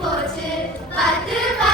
Bulletin. Let them